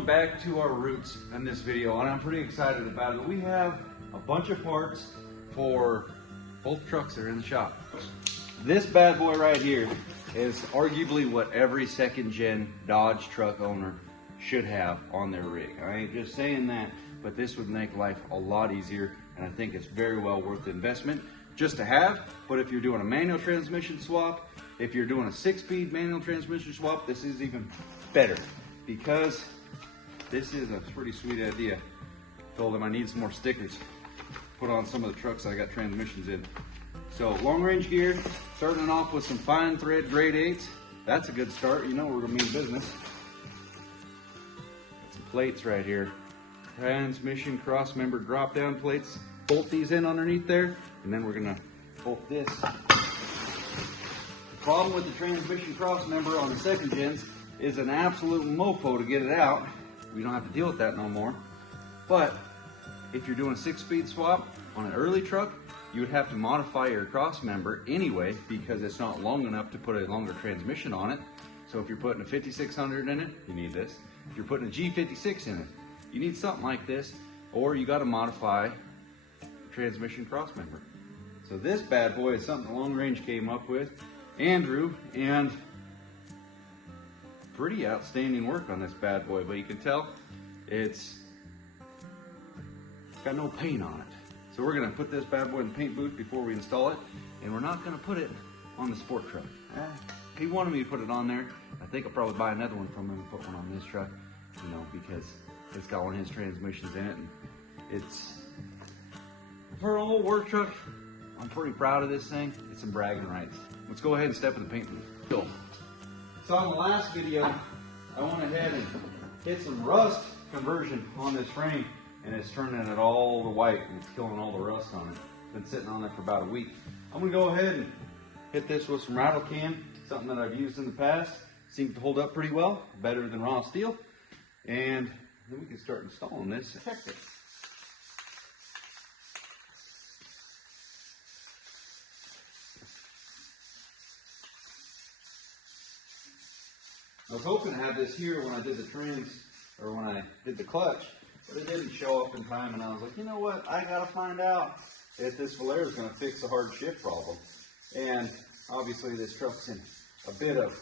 going back to our roots in this video, and I'm pretty excited about it. We have a bunch of parts for both trucks that are in the shop. This bad boy right here is arguably what every second gen Dodge truck owner should have on their rig. I ain't just saying that, but this would make life a lot easier, and I think it's very well worth the investment just to have. But if you're doing a manual transmission swap, if you're doing a 6-speed manual transmission swap, this is even better, because this is a pretty sweet idea. Told them I need some more stickers put on some of the trucks I got transmissions in. So long range gear, starting off with some fine thread grade 8s. That's a good start. You know we're gonna mean business. Some plates right here. Transmission Crossmember drop down plates. Bolt these in underneath there, and then we're gonna bolt this. The problem with the transmission Crossmember on the second gens is an absolute mofo to get it out. We don't have to deal with that no more. But if you're doing a 6-speed swap on an early truck, you would have to modify your Crossmember anyway, because it's not long enough to put a longer transmission on it. So if you're putting a 5600 in it, you need this. If you're putting a G56 in it, you need something like this, or you got to modify the transmission Crossmember. So this bad boy is something Long Range came up with, Andrew, and pretty outstanding work on this bad boy, but you can tell it's got no paint on it. So we're gonna put this bad boy in the paint booth before we install it, and we're not gonna put it on the sport truck. He wanted me to put it on there. I think I'll probably buy another one from him and put one on this truck, you know, because it's got one of his transmissions in it, and it's, for an old work truck, I'm pretty proud of this thing. It's some bragging rights. Let's go ahead and step in the paint booth. Cool. So in the last video, I went ahead and hit some rust conversion on this frame, and it's turning it all to white, and it's killing all the rust on it. It's been sitting on there for about a week. I'm gonna go ahead and hit this with some rattle can, something that I've used in the past. Seems to hold up pretty well, better than raw steel. And then we can start installing this. I was hoping to have this here when I did the when I did the clutch, but it didn't show up in time, and I was like, you know what, I gotta find out if this Valera is gonna fix the hard shift problem. And obviously this truck's in a bit of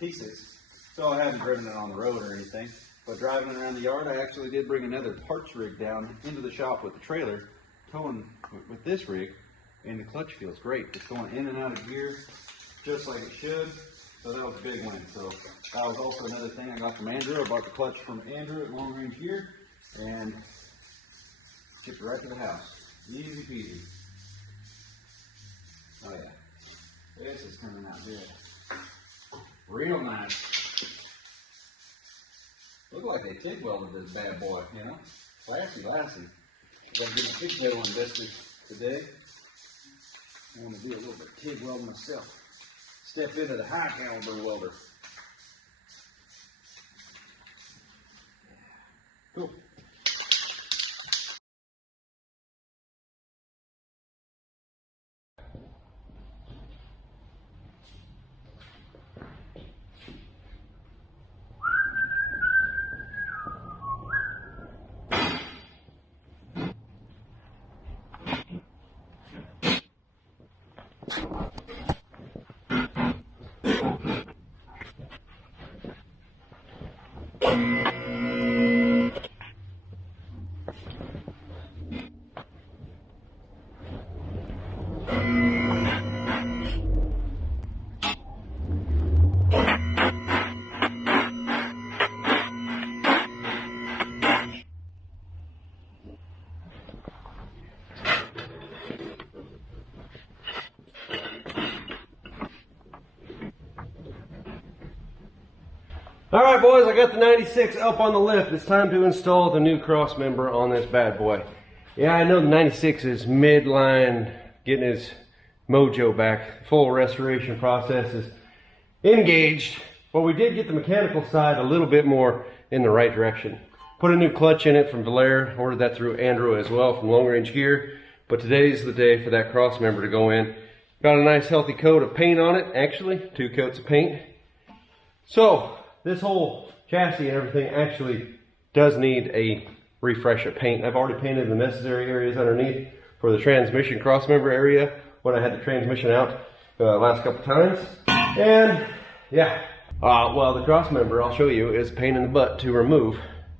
pieces, so I haven't driven it on the road or anything, but driving it around the yard, I actually did bring another parts rig down into the shop with the trailer, towing with this rig, and the clutch feels great. It's going in and out of gear just like it should. So that was a big win. So that was also another thing I got from Andrew. I bought the clutch from Andrew at Long Range Gear and shipped it right to the house. Easy peasy. Oh yeah. This is turning out good. Real nice. Look like they TIG welded this bad boy, you know? Classy, lassie. Gotta get a big metal invested today. I want to do a little bit of TIG welding myself. Step into the high caliber welder. Cool. All right, boys, I got the 96 up on the lift. It's time to install the new Crossmember on this bad boy. Yeah, I know the 96 is midline, getting his mojo back. Full restoration process is engaged, but we did get the mechanical side a little bit more in the right direction. Put a new clutch in it from Valera, ordered that through Andrew as well from Long Range Gear, but today's the day for that Crossmember to go in. Got a nice healthy coat of paint on it, actually, 2 coats of paint. So, this whole chassis and everything actually does need a refresh of paint. I've already painted the necessary areas underneath for the transmission crossmember area when I had the transmission out last couple times. And yeah, well, the crossmember, I'll show you, is a pain in the butt to remove,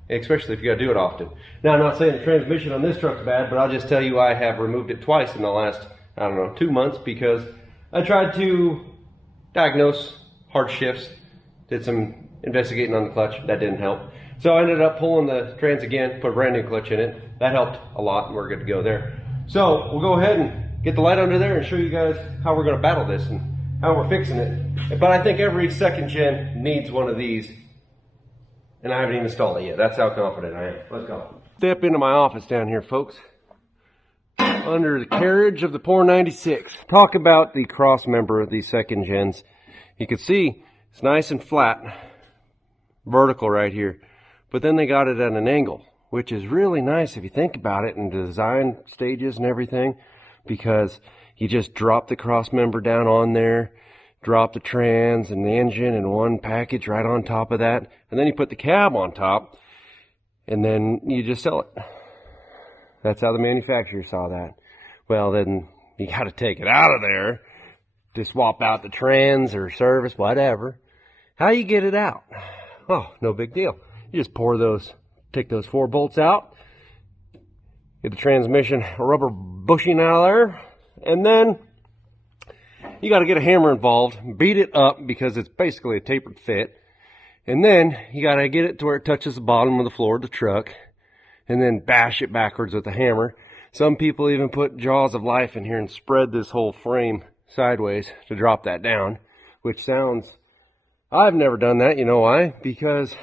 especially if you gotta do it often. Now, I'm not saying the transmission on this truck's bad, but I'll just tell you I have removed it twice in the last, I don't know, 2 months, because I tried to diagnose hard shifts, did some investigating on the clutch. That didn't help. So I ended up pulling the trans again, put a brand new clutch in it. That helped a lot, and we're good to go there. So we'll go ahead and get the light under there and show you guys how we're going to battle this and how we're fixing it. But I think every second gen needs one of these, and I haven't even installed it yet. That's how confident I am. Let's go. Step into my office down here, folks. Under the carriage of the poor 96. Talk about the cross member of these second gens. You can see it's nice and flat, vertical right here. But then they got it at an angle, which is really nice if you think about it in design stages and everything, because you just drop the cross member down on there, drop the trans and the engine in one package right on top of that, and then you put the cab on top, and then you just sell it. That's how the manufacturer saw that. Well, then you got to take it out of there to swap out the trans or service, whatever. How you get it out? Oh, no big deal. You just take those 4 bolts out, get the transmission rubber bushing out of there, and then you got to get a hammer involved, beat it up because it's basically a tapered fit, and then you got to get it to where it touches the bottom of the floor of the truck, and then bash it backwards with a hammer. Some people even put jaws of life in here and spread this whole frame sideways to drop that down, which sounds... I've never done that. You know why? Because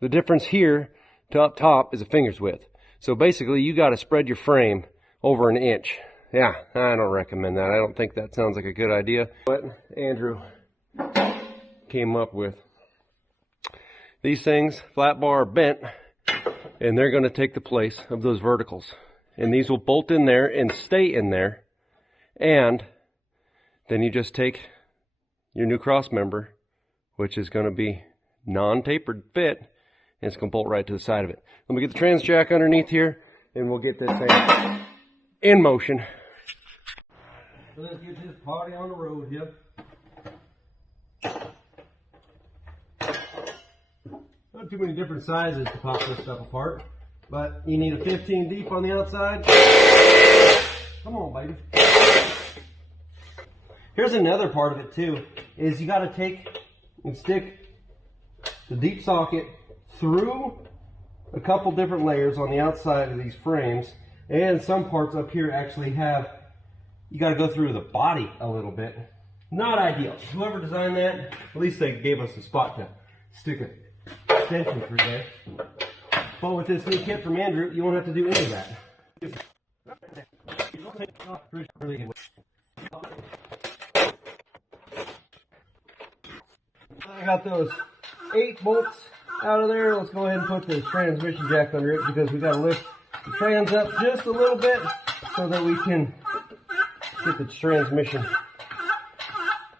the difference here to up top is a finger's width. So basically, you got to spread your frame over 1 inch. Yeah, I don't recommend that. I don't think that sounds like a good idea. What Andrew came up with. These things, flat bar, are bent, and they're going to take the place of those verticals. And these will bolt in there and stay in there. And then you just take your new cross member, which is going to be non-tapered fit, and it's going to bolt right to the side of it. Let me get the trans jack underneath here, and we'll get this thing in motion. So let's get this party on the road here. Not too many different sizes to pop this stuff apart, but you need a 15 deep on the outside. Come on, baby. Here's another part of it too, is you got to take and stick the deep socket through a couple different layers on the outside of these frames, and some parts up here actually have, you got to go through the body a little bit. Not ideal. Whoever designed that, at least they gave us a spot to stick an extension through there. But with this new kit from Andrew, you won't have to do any of that. I got those 8 bolts out of there. Let's go ahead and put the transmission jack under it, because we got to lift the trans up just a little bit so that we can get the transmission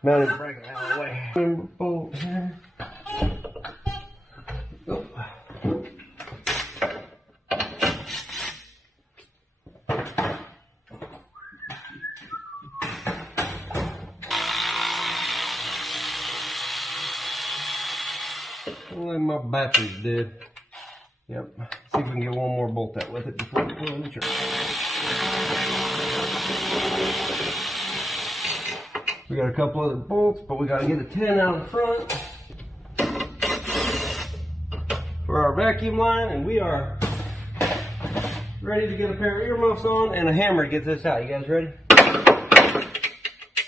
mounted bracket out of the way. Bolt here. Oh. Well, my battery's dead. Yep. See if we can get one more bolt out with it before we go in the church. We got a couple other bolts, but we got to get a 10 out of front for our vacuum line, and we are ready to get a pair of earmuffs on and a hammer to get this out. You guys ready?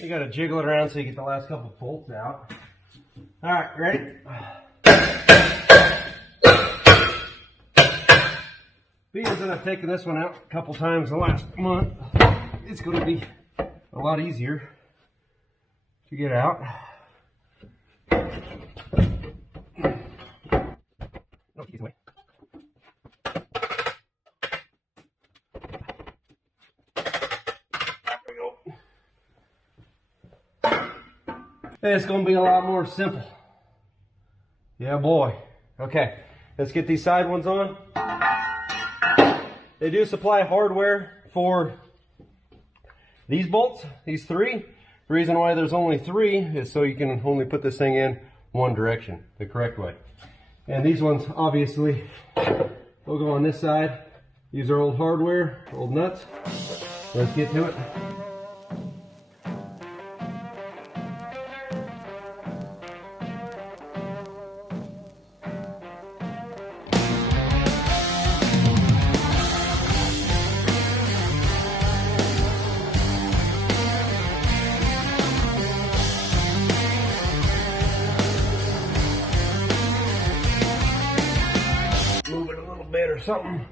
You got to jiggle it around so you get the last couple bolts out. All right, ready? Being that I've taken this one out a couple times the last month, it's going to be a lot easier to get out. No, easy way. There we go. It's going to be a lot more simple Yeah, boy. Okay, let's get these side ones on. They do supply hardware for these bolts, these three. The reason why there's only three is so you can only put this thing in one direction, the correct way. And these ones, obviously, will go on this side. Use our old hardware, old nuts. Let's get to it. Move it a little bit or something.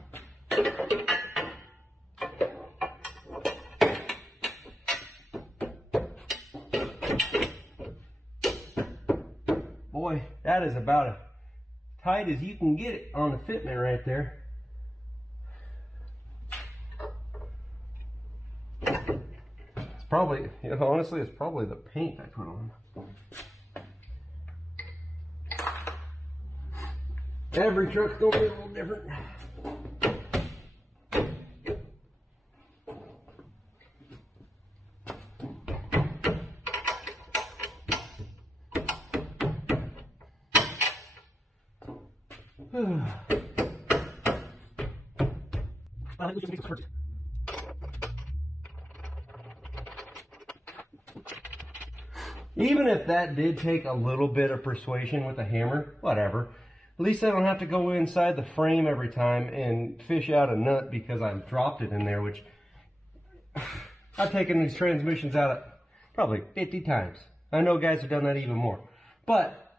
Boy, that is about as tight as you can get it on the fitment right there. It's probably, you know, honestly, it's probably the paint I put on. Every truck's gonna be a little different. Even if that did take a little bit of persuasion with a hammer, whatever. At least I don't have to go inside the frame every time and fish out a nut because I've dropped it in there, which I've taken these transmissions out probably 50 times. I know guys have done that even more. But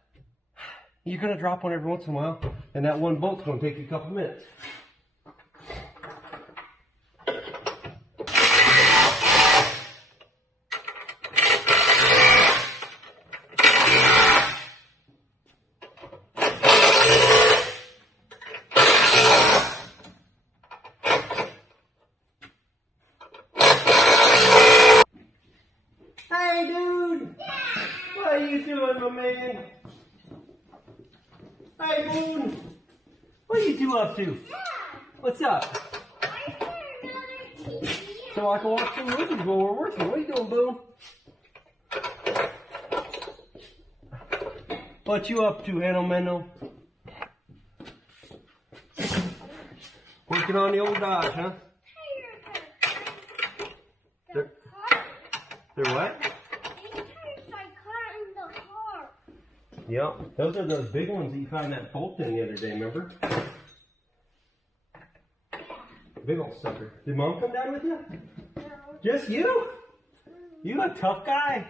you're going to drop one every once in a while, and that one bolt's going to take you a couple minutes. Hey, dude! What are you doing, my man? Hey, Boone! What are you two up to? What's up? So I can watch some movies while we're working. What are you doing, Boone? What you up to, Hano Meno? Working on the old Dodge, huh? They're what? Yep, those are those big ones that you found that bolt in the other day, remember? Big old sucker. Did Mom come down with you? No. Just you? You a tough guy.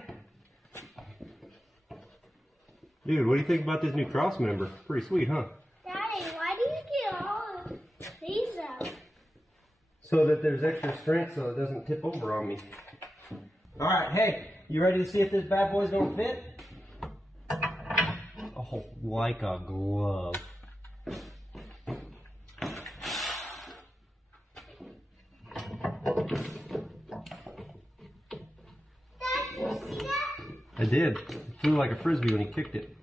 Dude, what do you think about this new Crossmember? Pretty sweet, huh? Daddy, why do you get all of these out? So that there's extra strength so it doesn't tip over on me. Alright, hey, you ready to see if this bad boy's gonna fit? Oh, like a glove. Dad, did you see that? I did. It flew like a frisbee when he kicked it.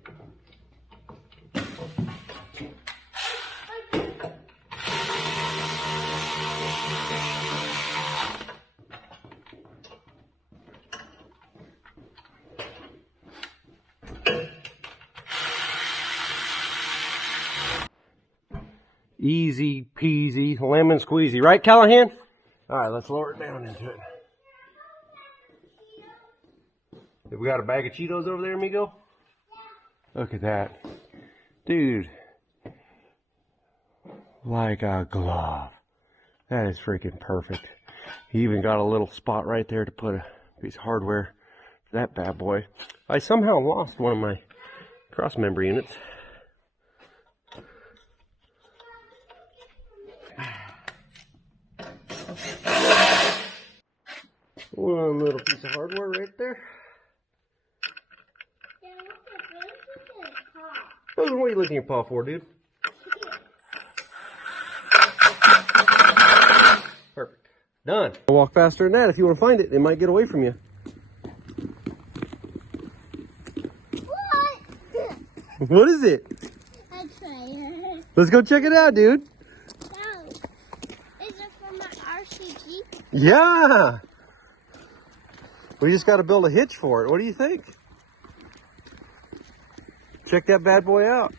Easy peasy, lemon squeezy. Right, Callahan? All right, let's lower it down into it. Have we got a bag of Cheetos over there, amigo? Look at that. Dude. Like a glove. That is freaking perfect. He even got a little spot right there to put a piece of hardware for that bad boy. I somehow lost one of my Crossmember units. One little piece of hardware right there. What are you looking at your paw for, dude? Perfect. Done. Walk faster than that. If you want to find it, it might get away from you. What? What is it? Let's go check it out, dude. Dad, is it from my RCG? Yeah. We just got to build a hitch for it. What do you think? Check that bad boy out.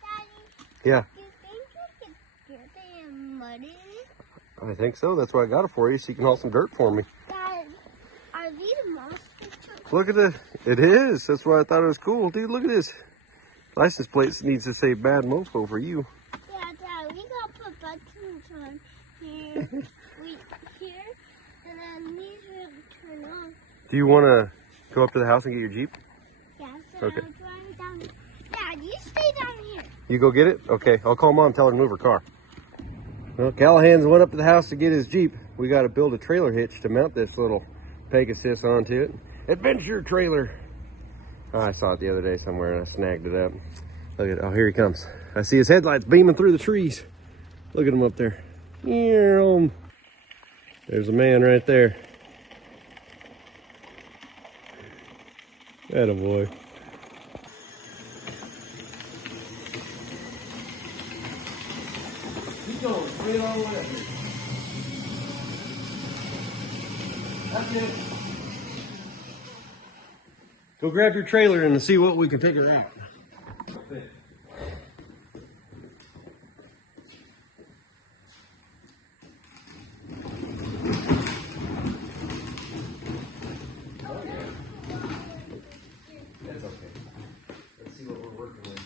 Daddy, Yeah, do you think I could get the mud in it? I think so. That's why I got it for you, so you can haul some dirt for me. Dad, are these monster trucks? Look at it. It is. That's why I thought it was cool. Dude, look at this. License plate needs to say bad mofo for you. Yeah, Dad, we gotta put buttons on here, here, and then these will turn on. Do you want to go up to the house and get your Jeep? Yeah, so Okay. I'll drive down. Dad, you stay down here. You go get it? Okay, I'll call Mom and tell her to move her car. Well, Callahan's went up to the house to get his Jeep. We got to build a trailer hitch to mount this little Pegasus onto it. Adventure trailer. Oh, I saw it the other day somewhere and I snagged it up. Look at, oh, here he comes. I see his headlights beaming through the trees. Look at him up there. There's a man right there. Attaboy. Keep going, straight all the way up here. That's it. Go grab your trailer and see what we can take it out. That's okay. Let's see what we're working with.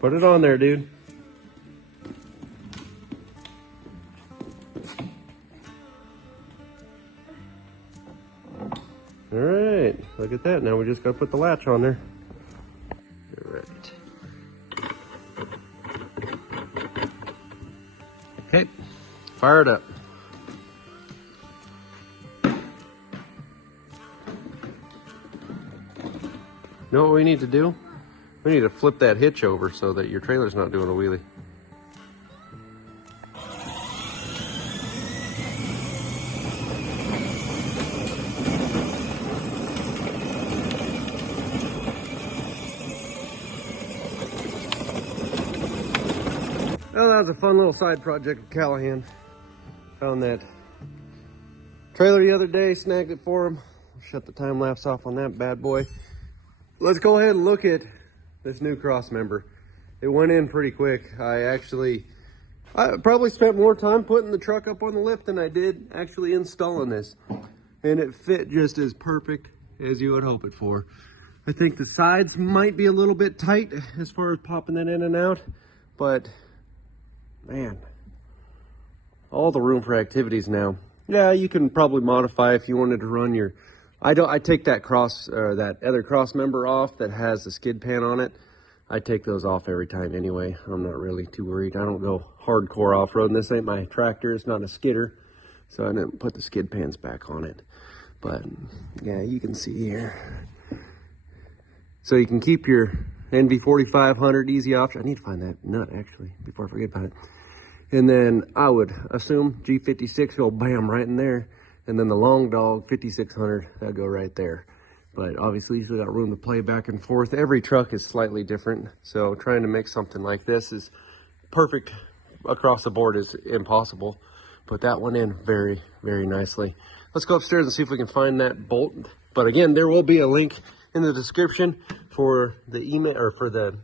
Put it on there, dude. All right, look at that. Now we just got to put the latch on there. All right. Okay, fire it up. You know what we need to do? We need to flip that hitch over so that your trailer's not doing a wheelie. Well, that was a fun little side project with Callahan. Found that trailer the other day, snagged it for him. Shut the time lapse off on that bad boy. Let's go ahead and look at this new Crossmember. It went in pretty quick. I probably spent more time putting the truck up on the lift than I did actually installing this. And it fit just as perfect as you would hope it for. I think the sides might be a little bit tight as far as popping that in and out, but man, all the room for activities now. Yeah, you can probably modify if you wanted to run your, I take that that other Crossmember off that has the skid pan on it. I take those off every time anyway. I'm not really too worried. I don't go hardcore off-road. This ain't my tractor. It's not a skidder. So I didn't put the skid pans back on it. But yeah, you can see here. So you can keep your NV4500 easy option. I need to find that nut actually before I forget about it. And then I would assume G56 go bam right in there. And then the long dog 5600, that'll go right there. But obviously you still got room to play back and forth. Every truck is slightly different. So trying to make something like this is perfect across the board is impossible. Put that one in very, very nicely. Let's go upstairs and see if we can find that bolt. But again, there will be a link in the description for the email or for the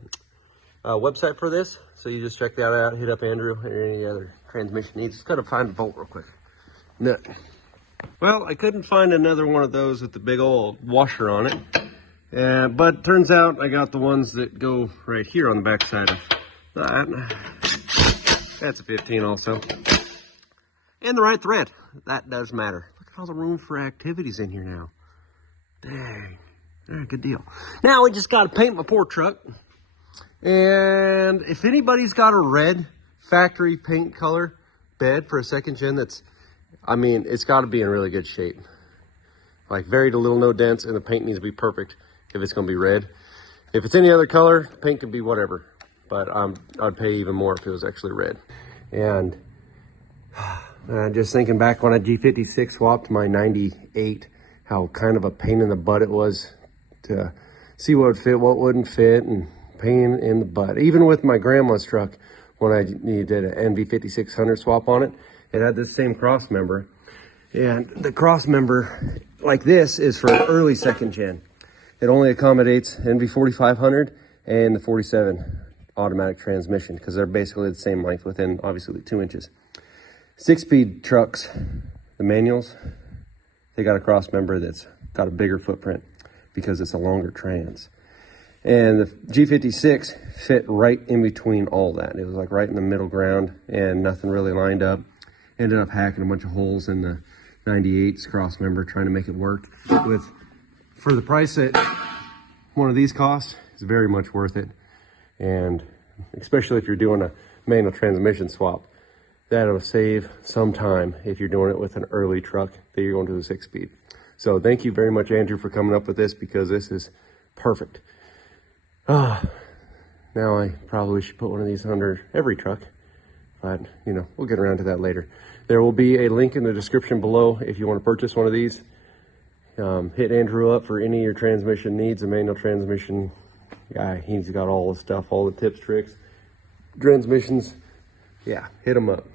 website for this. So you just check that out, hit up Andrew or any other transmission needs. Just gotta find the bolt real quick. Nut. Well, I couldn't find another one of those with the big old washer on it. But turns out I got the ones that go right here on the back side of that. That's a 15 also. And the right thread. That does matter. Look at all the room for activities in here now. Dang. Good deal. Now we just got to paint my poor truck. And if anybody's got a red factory paint color bed for a second gen that's, I mean, it's got to be in really good shape. Like very little, no dents, and the paint needs to be perfect if it's going to be red. If it's any other color, paint can be whatever. But I'd pay even more if it was actually red. And just thinking back when I G56 swapped my 98, how kind of a pain in the butt it was to see what would fit, what wouldn't fit, and pain in the butt. Even with my grandma's truck, when I did an NV5600 swap on it, it had this same Crossmember. And the Crossmember like this is for early second gen. It only accommodates NV4500 and the 47 automatic transmission because they're basically the same length within obviously 2 inches. 6-speed trucks, the manuals, they got a Crossmember that's got a bigger footprint because it's a longer trans. And the G56 fit right in between all that. It was like right in the middle ground and nothing really lined up. Ended up hacking a bunch of holes in the 98's Crossmember trying to make it work. For the price that one of these costs, it's very much worth it. And especially if you're doing a manual transmission swap, that'll save some time if you're doing it with an early truck that you're going to the 6-speed. So thank you very much, Andrew, for coming up with this because this is perfect. Now I probably should put one of these under every truck, but you know, we'll get around to that later. There will be a link in the description below if you want to purchase one of these. Hit Andrew up for any of your transmission needs. A manual transmission guy, he's got all the stuff, all the tips, tricks, transmissions. Yeah, hit him up.